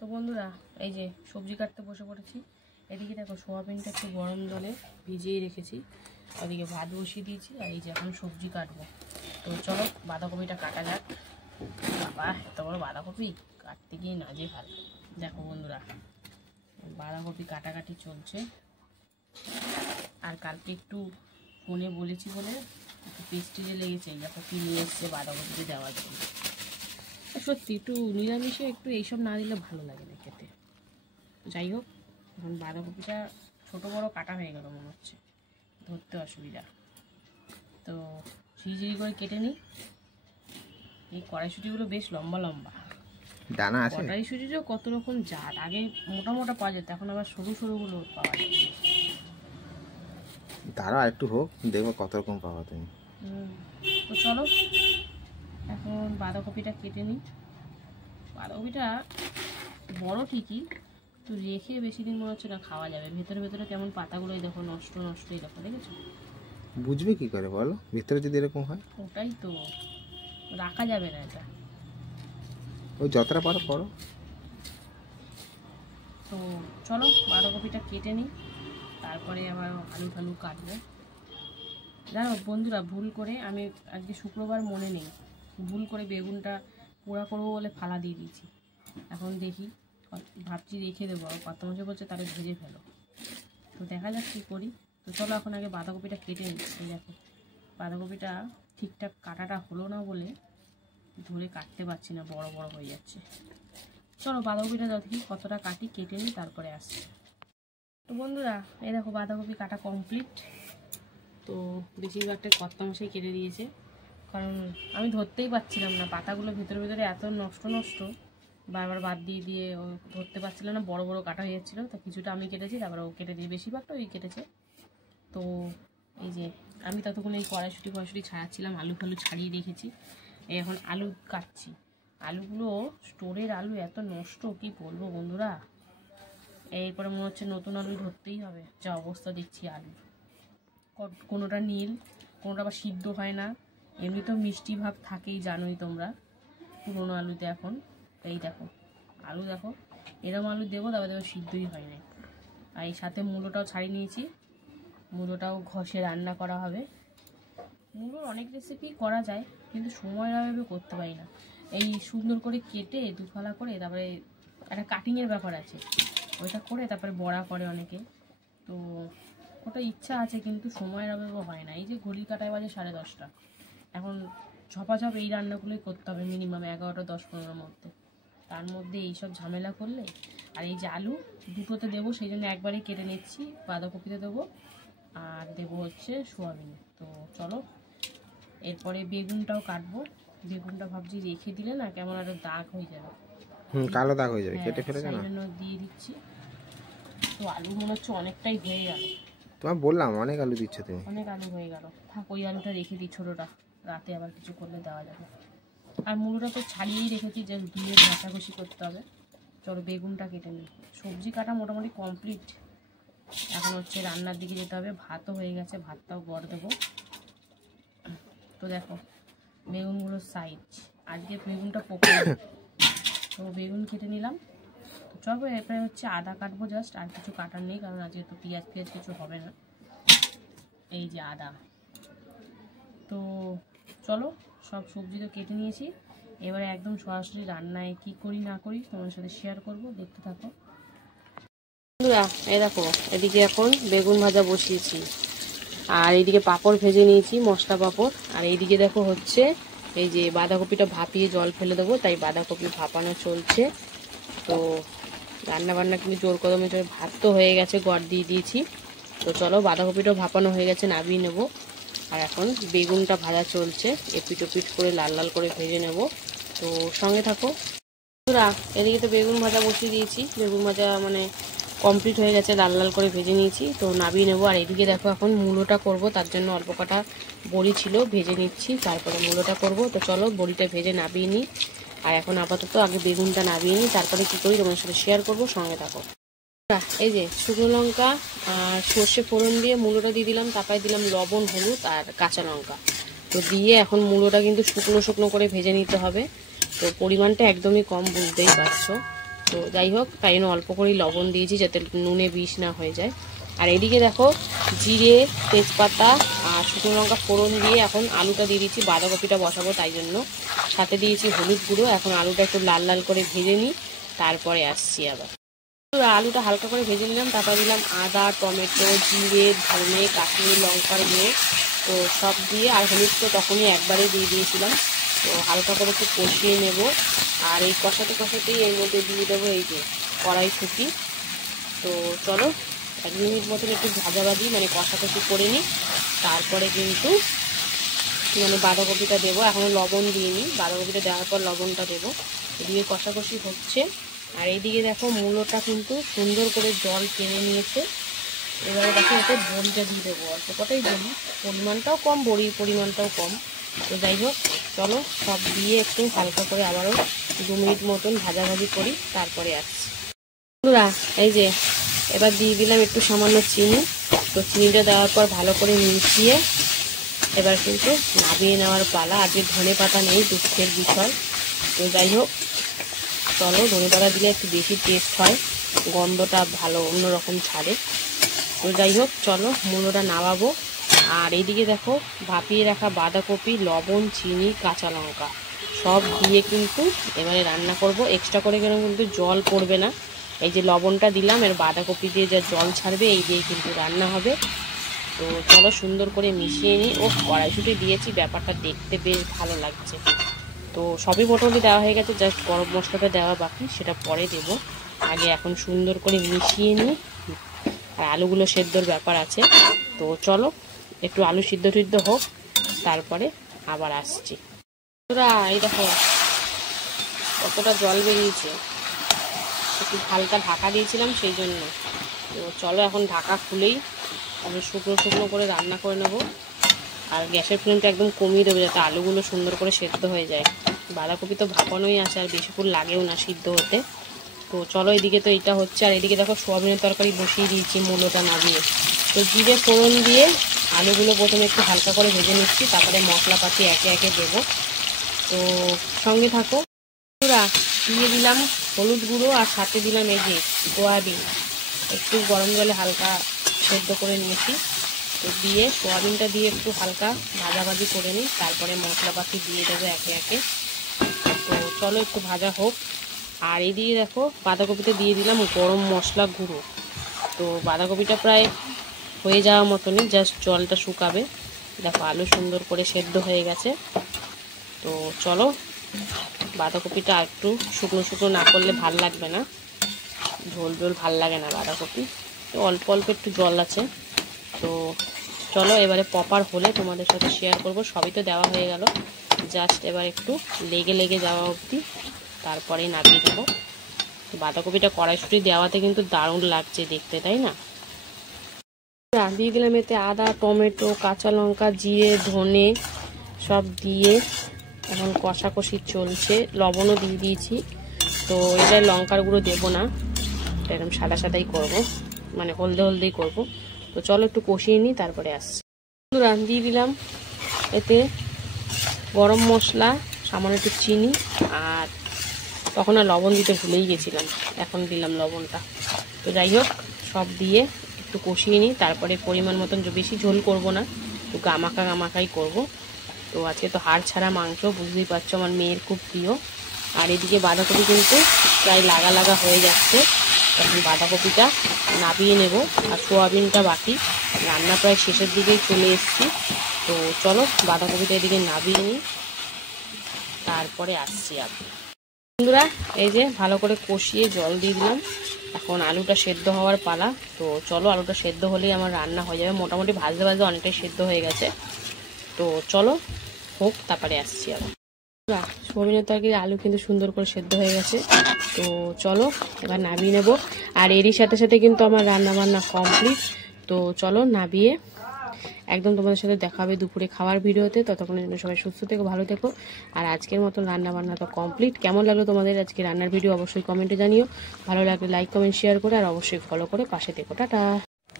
তো বন্ধুরা এই যে সবজি কাটতে বসে পড়েছি। এদিকে দেখো সোয়াবিনটা একটু গরম জলে ভিজিয়ে রেখেছি, ওদিকে ভাত বসিয়ে দিয়েছি, আর এই যে এখন সবজি কাটবো। তো চলো বাঁধাকপিটা কাটা যাক। বাবা এত বড় বাঁধাকপি কাটতে গিয়ে নাজে ভাল। দেখো বন্ধুরা বাঁধাকপি কাটাকাটি চলছে। আর কালকে একটু ফোনে বলেছি বলে একটু পেস্টিজে লেগেছে। দেখো কি নিয়ে এসছে বাঁধাকপিতে দেওয়ার জন্য। সত্যি একটু নিরামিষে একটু এইসব না দিলে ভালো লাগে না খেতে। যাই হোক, এখন বাঁধাকপিটা ছোটো বড় কাটা হয়ে গেল মনে হচ্ছে, ধরতে অসুবিধা। তো ঝিরিঝিরি করে কেটে নিই। এই কড়াইশুঁটিগুলো বেশ লম্বা লম্বা দানা আছে। কড়াইশুঁটিরও কত রকম জাত, আগে মোটা মোটা পাওয়া যেত, এখন আবার সরু সরুগুলো পাওয়া যায়। দাঁড়া একটু হোক, দেখবো কত রকম পাওয়া তুমি। তো চলো এখন বাঁধাকপিটা কেটে নিই। বাঁধাকপিটা বড় ঠিকই, তো রেখে বেশি দিন মনে হচ্ছে না খাওয়া যাবে। ভেতরে ভেতরে কেমন পাতাগুলোই দেখো নষ্ট নষ্টই দেখো, দেখেছো? বুঝবে কি করে বলো, ভিতরে যদি এরকম হয়? ওটাই তো, রাখা যাবে না এটা। ওই যতটা পারো করো। তো চলো বাঁধাকপিটা কেটে নিই, তারপরে আবার আলু ফালু কাটবো। জানো বন্ধুরা, ভুল করে আমি আজকে শুক্রবার মনে নেই, ভুল করে বেগুনটা পোড়া করবো বলে ফালা দিয়ে দিয়েছি। এখন দেখি, ভাবছি রেখে দেবো, কত মাসে বলছে তাহলে ভেজে ফেলো। তো দেখা যাক কী করি। তো চলো এখন আগে বাঁধাকপিটা কেটে নিচ্ছি। দেখো বাঁধাকপিটা ঠিকঠাক কাটাটা হলো না বলে ধরে কাটতে পারছি না, বড় বড় হয়ে যাচ্ছে। চলো বাঁধাকপিটা দেখি কতটা কাটি, কেটে নিই, তারপরে আসছি। তো বন্ধুরা এই দেখো বাঁধাকপি কাটা কমপ্লিট। তো বেশিরভাগটা কর্তা মশাই কেটে দিয়েছে, কারণ আমি ধরতেই পারছিলাম না, পাতাগুলো ভেতরে ভেতরে এত নষ্ট নষ্ট, বারবার বাদ দিয়ে দিয়ে ও ধরতে পারছিল না, বড় বড় কাটা হয়ে যাচ্ছিলো। তো কিছুটা আমি কেটেছি, তারপরে ও কেটে দিয়ে বেশিরভাগটা ওই কেটেছে। তো এই যে আমি ততক্ষণ এই কড়াইশুঁটি ছাড়াচ্ছিলাম, আলু ফালু ছাড়িয়ে রেখেছি। এখন আলু কাটছি। আলুগুলো স্টোরের আলু এত নষ্ট, কি বলবো বন্ধুরা। এরপরে মনে হচ্ছে নতুন আলু ধরতেই হবে, যা অবস্থা দেখছি আলু। কোনোটা নীল, কোনোটা আবার সিদ্ধ হয় না, এমনি তো মিষ্টি ভাব থাকেই জানোই তোমরা পুরোনো আলুতে। এখন এই দেখো আলু, দেখো এরম আলু দেবো, তারপরে দেখো সিদ্ধই হয় না। আর এই সাথে মূলোটাও ছাড়িয়ে নিয়েছি, মূলোটাও ঘষে রান্না করা হবে। মূলোর অনেক রেসিপি করা যায়, কিন্তু সময়ের অভাবে করতে পারি না। এই সুন্দর করে কেটে দুফালা করে তারপরে একটা কাটিংয়ের ব্যাপার আছে, ওইটা করে তারপরে বড়া করে অনেকে। তো ওটা ইচ্ছা আছে, কিন্তু সময়ের অভাবেও হয় না। এই যে ঘড়ি কাটায় বাজে 10:30, এখন ঝপাঝপ এই রান্নাগুলোই করতে হবে মিনিমাম 11টা 10-15-র মধ্যে। তার মধ্যে এইসব ঝামেলা করলে, আর এই যে আলু দুটোতে দেবো সেই জন্য একবারেই কেটে নিচ্ছি। বাঁধাকপিতে দেবো আর দেবো হচ্ছে সোয়াবিন। তো চলো এরপরে বেগুনটাও কাটবো। বেগুনটা ভাবছি রেখে দিলে না কেমন একটা দাগ হয়ে যাবে, কালো দাগ হয়ে যাবে, কেটে ফেলে সেই জন্য দিয়ে দিচ্ছি। তো আলু মনে হচ্ছে অনেকটাই হয়ে গেল। তোমার বললাম অনেক আলু দিচ্ছ তুমি। অনেক আলু হয়ে গেল, থাক ওই আলুটা রেখে দিই ছোটোটা, রাতে আবার কিছু করলে দেওয়া যাবে। আর মুলোটা তো ছাড়িয়েই রেখেছি, যে ধুয়ে ঘষাঘষি করতে হবে। চলো বেগুনটা কেটে নিই। সবজি কাটা মোটামুটি কমপ্লিট, এখন হচ্ছে রান্নার দিকে যেতে হবে। ভাতও হয়ে গেছে, ভাতটাও গড় দেবো। তো দেখো বেগুনগুলোর সাইজ, আজকে বেগুনটা পোকা, তো বেগুন কেটে নিলাম। তো চলো এরপরে হচ্ছে আদা কাটবো জাস্ট, আর কিছু কাটার নেই, কারণ আজকে তো পেঁয়াজ কিছু হবে না। এই যে আদা। তো চলো সব সবজি তো কেটে নিয়েছি, এবারে একদম সরাসরি রান্নায় কি করি না করি তোমার সাথে শেয়ার করব, দেখতে থাকো বন্ধুরা। এই দেখো এদিকে এখন বেগুন ভাজা বসিয়েছি, আর এইদিকে পাঁপড় ভেজে নিয়েছি, মশলা পাঁপড়। আর এইদিকে দেখো হচ্ছে এই যে বাঁধাকপিটা ভাপিয়ে জল ফেলে দেবো, তাই বাঁধাকপি ভাপানো চলছে। তো রান্না বান্না কিন্তু জোর কদমে চলে। ভাত তো হয়ে গেছে, গড় দিয়ে দিয়েছি। তো চলো বাঁধাকপিটাও ভাপানো হয়ে গেছে, নামিয়ে নেব। আর এখন বেগুনটা ভাজা চলছে, এপিট ওপিট করে লাল লাল করে ভেজে নেব। তো সঙ্গে থাকো বন্ধুরা। এদিকে তো বেগুন ভাজা বসিয়ে দিয়েছি, বেগুন ভাজা মানে কমপ্লিট হয়ে গেছে, লাল লাল করে ভেজে নিয়েছি। তো নামিয়ে নেবো। আর এদিকে দেখো এখন মূলোটা করব, তার জন্য অল্প কটা বড়ি ছিল ভেজে নিচ্ছি, তারপরে মূলোটা করব। তো চলো বড়িটা ভেজে নামিয়ে নিই। আর এখন আপাতত আগে বেগুনটা নামিয়ে নিই, তারপরে কী করি তোমার সাথে শেয়ার করব, সঙ্গে থাকো। এই যে শুকনো লঙ্কা আর সর্ষে ফোড়ন দিয়ে মূলোটা দিয়ে দিলাম, তারপরে দিলাম লবণ, হলুদ আর কাঁচা লঙ্কা। তো দিয়ে এখন মূলোটা কিন্তু শুকনো শুকনো করে ভেজে নিতে হবে। তো পরিমাণটা একদমই কম, বুঝতেই পারছো। তো যাই হোক, তাই জন্য অল্প করেই লবণ দিয়েছি যাতে নুনে বিষ না হয়ে যায়। আর এদিকে দেখো জিরে, তেজপাতা আর শুকনো লঙ্কা ফোড়ন দিয়ে এখন আলুটা দিয়ে দিচ্ছি, বাঁধাকপিটা বসাবো তাই জন্য। সাথে দিয়েছি হলুদ গুঁড়ো। এখন আলুটা একটু লাল লাল করে ভেজে নিই, তারপরে আসছি আবার। আলুটা হালকা করে ভেজে নিলাম, তারপর দিলাম আদা, টমেটো, জিরে, ধনে, কাশ্মীরি লঙ্কার গুঁড়ো, তো সব দিয়ে, আর হলুদ তো তখনই একবারে দিয়ে দিয়েছিলাম। তো হালকা করে একটু কষিয়ে নেব। আর এই কষাতে কষাতেই এর মধ্যে দিয়ে দেবো এই যে কড়াইশুঁটি। তো চলো 1 মিনিট মতন একটু ভাজাভাজি মানে কষাকষি করে নিই, তারপরে কিন্তু মানে বাঁধাকপিটা দেবো। এখনও লবণ দিইনি, বাঁধাকপিটা দেওয়ার পর লবণটা দেবো। এদিকে কষাকষি হচ্ছে। আর এইদিকে দেখো মূলোটা কিন্তু সুন্দর করে জল টেনে নিয়েছে। এবারে দেখো এতে বড়িটা দিয়ে দেবো, অল্প কটাই বড়ি, পরিমাণটাও কম, বড়ির পরিমাণটাও কম। তো যাই হোক চলো সব দিয়ে একটু হালকা করে আবারও 2 মিনিট মতন ভাজাভাজি করি, তারপরে আসছি। বন্ধুরা এই যে এবার দিয়ে দিলাম একটু সামান্য চিনি। তো চিনিটা দেওয়ার পর ভালো করে মিশিয়ে এবার কিন্তু নামিয়ে নেওয়ার পালা। আজকে ধনে পাতা নেই, দুঃখের বিষয়। তো যাই হোক চলো, ধনে পাতা দিলে একটু বেশি টেস্ট হয়, গন্ধটা ভালো অন্যরকম ছাড়ে। তো যাই হোক চলো মূলোটা নামাবো। আর এইদিকে দেখো ভাপিয়ে রাখা বাঁধাকপি, লবণ, চিনি, কাঁচা লঙ্কা সব দিয়ে কিন্তু এবারে রান্না করব। এক্সট্রা করে কিন্তু জল পড়বে না, এই যে লবণটা দিলাম এর বাঁধাকপি দিয়ে যা জল ছাড়বে এই দিয়ে কিন্তু রান্না হবে। তো চলো সুন্দর করে মিশিয়ে নিই। ও কড়াইশুঁটি দিয়েছি, ব্যাপারটা দেখতে বেশ ভালো লাগছে। তো সবই মোটামুটি দেওয়া হয়ে গেছে, জাস্ট গরম মশলাটা দেওয়া বাকি, সেটা পরে দেব। আগে এখন সুন্দর করে মিশিয়ে নিই। আর আলুগুলো সেদ্ধর ব্যাপার আছে। তো চলো একটু আলু সিদ্ধ টিদ্ধ হোক, তারপরে আবার আসছি। তোরা এই দেখো কতটা জল বেরিয়েছে, একটু হালকা ঢাকা দিয়েছিলাম সেই জন্য। তো চলো এখন ঢাকা খুলেই আমি শুকনো শুকনো করে রান্না করে নেব। আর গ্যাসের ফ্লেমটা একদম কমিয়ে দেবো যাতে আলুগুলো সুন্দর করে সেদ্ধ হয়ে যায়। বাঁধাকপি তো ভাপানোই আছে, আর বেশিক্ষণ লাগেও না সিদ্ধ হতে। তো চলো এদিকে তো এটা হচ্ছে। আর এদিকে দেখো সোয়াবিনের তরকারি বসিয়ে দিয়েছি মূলোটা নামিয়ে। তো জিরে ফোড়ন দিয়ে আলুগুলো প্রথমে একটু হালকা করে ভেজে নিচ্ছি, তারপরে মশলাপাতি একে একে দেবো। তো সঙ্গে থাকো। দিয়ে দিলাম হলুদ গুঁড়ো আর সাথে দিলাম এই যে সোয়াবিন, একটু গরম জলে হালকা সেদ্ধ করে নিয়েছি। তো দিয়ে সোয়াবিনটা দিয়ে একটু হালকা ভাজাভাজি করে নিই, তারপরে মশলাপাতি দিয়ে দেবো একে একে। তো চলো একটু ভাজা হোক। আর এই দিয়ে দেখো বাঁধাকপিটা দিয়ে দিলাম গরম মশলা গুঁড়ো। তো বাঁধাকপিটা প্রায় হয়ে যাওয়ার মতনই, জাস্ট জলটা শুকাবে। দেখো আলু সুন্দর করে সেদ্ধ হয়ে গেছে। তো চলো বাঁধাকপিটা একটু শুকনো শুকনো না করলে ভাল লাগবে না, ঝোল ঝোল ভাল লাগে না বাঁধাকপি। তো অল্প অল্প একটু জল আছে। তো চলো এবারে প্রপার হলে তোমাদের সাথে শেয়ার করব। সবই তো দেওয়া হয়ে গেল, জাস্ট এবার একটু লেগে লেগে যাওয়া অবধি, তারপরেই নামিয়ে দেবো। বাঁধাকপিটা কড়াইশুঁটি দেওয়াতে কিন্তু দারুণ লাগছে দেখতে, তাই না? দিয়ে দিলাম এতে আদা, টমেটো, কাঁচা লঙ্কা, জিরে, ধনে সব দিয়ে এখন কষাকষি চলছে। লবণও দিয়ে দিয়েছি। তো এটা লঙ্কার গুঁড়ো দেবো না, এরকম সাদা সাদাই করব, মানে হলদে হলদেই করব। তো চলো একটু কষিয়ে নিই, তারপরে আসছি। দিয়ে দিলাম এতে গরম মশলা, সামান্য একটু চিনি, আর তখন আর লবণ দিতে ভুলেই গেছিলাম, এখন দিলাম লবণটা। তো যাই হোক সব দিয়ে একটু কষিয়ে নিই, তারপরে পরিমাণ মতন, বেশি ঝোল করব না, একটু গামাকা গামাকাই করব। তো আজকে তো হাড় ছাড়া মাংস, বুঝতেই পারছো আমার মেয়ের খুব প্রিয়। আর এদিকে বাঁধাকপি কিন্তু প্রায় লাগা লাগা হয়ে যাচ্ছে, এখন বাঁধাকপিটা নাবিয়ে নেব। আর সোয়াবিনটা বাকি, রান্না প্রায় শেষের দিকেই চলে এসেছি। তো চলো বাঁধাকপিটা এদিকে নাবিয়ে নিই, তারপরে আসছি। আপনি বন্ধুরা এই যে ভালো করে কষিয়ে জল দিয়ে দিলাম, এখন আলুটা সেদ্ধ হওয়ার পালা। তো চলো আলুটা সেদ্ধ হলেই আমার রান্না হয়ে যাবে, মোটামুটি ভাজতে ভাজতে অনেকটাই সেদ্ধ হয়ে গেছে। তো চলো হোক, তারপরে আসছি আবার। সোয়াবিনের তরকারি আলু কিন্তু সুন্দর করে সেদ্ধ হয়ে গেছে। তো চলো এবার নামিয়ে নেব। আর এরই সাথে সাথে কিন্তু আমার রান্না বান্না কমপ্লিট। তো চলো নামিয়ে একদম তোমাদের সাথে দেখা হবে দুপুরে খাওয়ার ভিডিওতে। ততক্ষণের জন্য সবাই সুস্থ থেকো, ভালো থেকো। আর আজকের মতন রান্না বান্না তো কমপ্লিট। কেমন লাগলো তোমাদের আজকে রান্নার ভিডিও অবশ্যই কমেন্টে জানিও। ভালো লাগলে লাইক কমেন্ট শেয়ার করে, আর অবশ্যই ফলো করে পাশে থেকো। টাটা।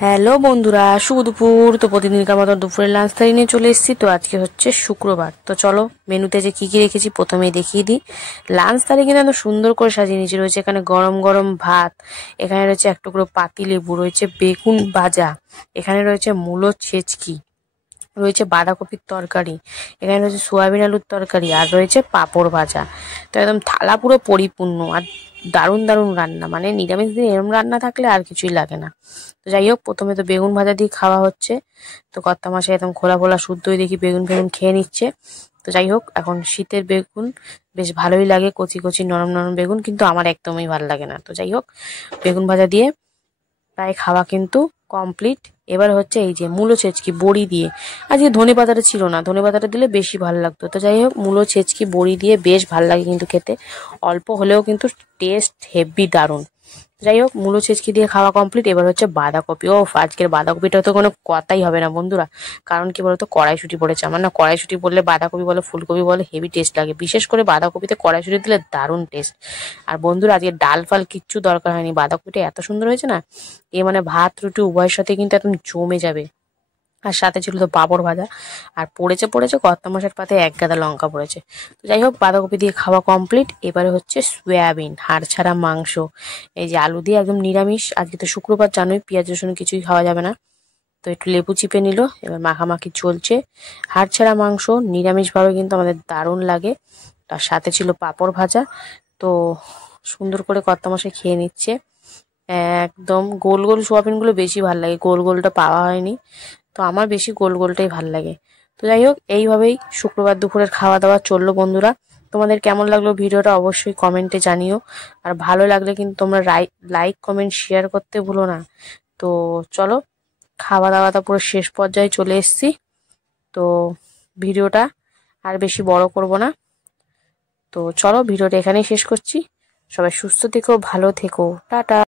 হ্যালো বন্ধুরা, শুভ দুপুর। তো প্রতিদিনকার মতো দুপুরের লাঞ্চ থালি নিয়ে চলে এসেছি। তো আজকে হচ্ছে শুক্রবার। তো চলো মেনুতে যে কি কি রেখেছি প্রথমেই দেখিয়ে দিই। লাঞ্চ থালি কিন্তু একদম সুন্দর করে সাজিয়ে নিয়েছি। রয়েছে এখানে গরম গরম ভাত, এখানে রয়েছে এক টুকরো পাতি লেবু, রয়েছে বেগুন ভাজা, এখানে রয়েছে মূলো ছেচকি, রয়েছে বাঁধাকপির তরকারি, এখানে রয়েছে সোয়াবিন আলুর তরকারি, আর রয়েছে পাঁপড় ভাজা। তো একদম থালা পুরো পরিপূর্ণ। আর দারুণ দারুণ রান্না, মানে নিরামিষ দিন এরম রান্না থাকলে আর কিছুই লাগে না। তো যাই হোক, প্রথমে তো বেগুন ভাজা দিয়ে খাওয়া হচ্ছে। তো কর্তামশাই একদম খোলা খোলা শুদ্ধই দেখি বেগুন ফেগুন খেয়ে নিচ্ছে। তো যাই হোক, এখন শীতের বেগুন বেশ ভালোই লাগে, কচি কচি নরম নরম বেগুন, কিন্তু আমার একদমই ভালো লাগে না। তো যাই হোক, বেগুন ভাজা দিয়ে প্রায় খাওয়া কিন্তু কমপ্লিট। এবার হচ্ছে এই যে মূলো ছেচকি বড়ি দিয়ে, আজকে ধনে পাতাটা ছিল না, ধনে পাতাটা দিলে বেশি ভালো লাগতো। তো যাই হোক, মূলো ছেচকি বড়ি দিয়ে বেশ ভালো লাগে কিন্তু খেতে, অল্প হলেও কিন্তু টেস্ট হেভি দারুণ। যাই হোক, মূলো ছেচকি দিয়ে খাওয়া কমপ্লিট। এবার হচ্ছে বাঁধাকপি। ও আজকের বাঁধাকপিটা তো কোনো কথাই হবে না বন্ধুরা, কারণ কি বলতো কড়াইশুঁটি পড়েছে। আমার না কড়াইশুঁটি বললে বাঁধাকপি বলে ফুলকপি বলে হেভি টেস্ট লাগে, বিশেষ করে বাঁধাকপিতে কড়াইশুঁটি দিলে দারুণ টেস্ট। আর বন্ধুরা আজকে ডাল ফাল কিচ্ছু দরকার হয়নি, বাঁধাকপিটা এত সুন্দর হয়েছে না, মানে ভাত রুটি উভয়ের সাথে কিন্তু একদম জমে যাবে। আর সাথে ছিল তো পাঁপড় ভাজা, আর পড়েছে কর্তামশাইয়ের পাতে এক গাদা লঙ্কা পড়েছে। তো যাই হোক, বাঁধাকপি দিয়ে খাওয়া কমপ্লিট। এবারে হচ্ছে সয়াবিন হাড় ছাড়া মাংস, এই যে আলু দিয়ে একদম নিরামিষ। আজকে তো শুক্রবার, জানোই পেঁয়াজ রসুন কিছুই খাওয়া যাবে না। তো একটু লেবু চিপে নিল, এবার মাখামাখি চলছে। হাড় ছাড়া মাংস নিরামিষভাবে কিন্তু আমাদের দারুণ লাগে। তার সাথে ছিল পাঁপড় ভাজা। তো সুন্দর করে কর্তামশাই খেয়ে নিচ্ছে। একদম গোল গোল সোয়াবিনগুলো বেশি ভাল লাগে, গোল গোলটা পাওয়া হয়নি, তো আমার বেশি গোল গোলটাই ভাল লাগে। তো যাই হোক, এইভাবেই শুক্রবার দুপুরের খাওয়া দাওয়া চললো বন্ধুরা। তোমাদের কেমন লাগলো ভিডিওটা অবশ্যই কমেন্টে জানিও। আর ভালো লাগলে কিন্তু তোমরা লাইক কমেন্ট শেয়ার করতে ভুলো না। তো চলো, খাওয়া দাওয়াটা পুরো শেষ পর্যায়ে চলে এসেছি। তো ভিডিওটা আর বেশি বড় করব না। তো চলো, ভিডিওটা এখানেই শেষ করছি। সবাই সুস্থ থেকো, ভালো থেকো, টাটা।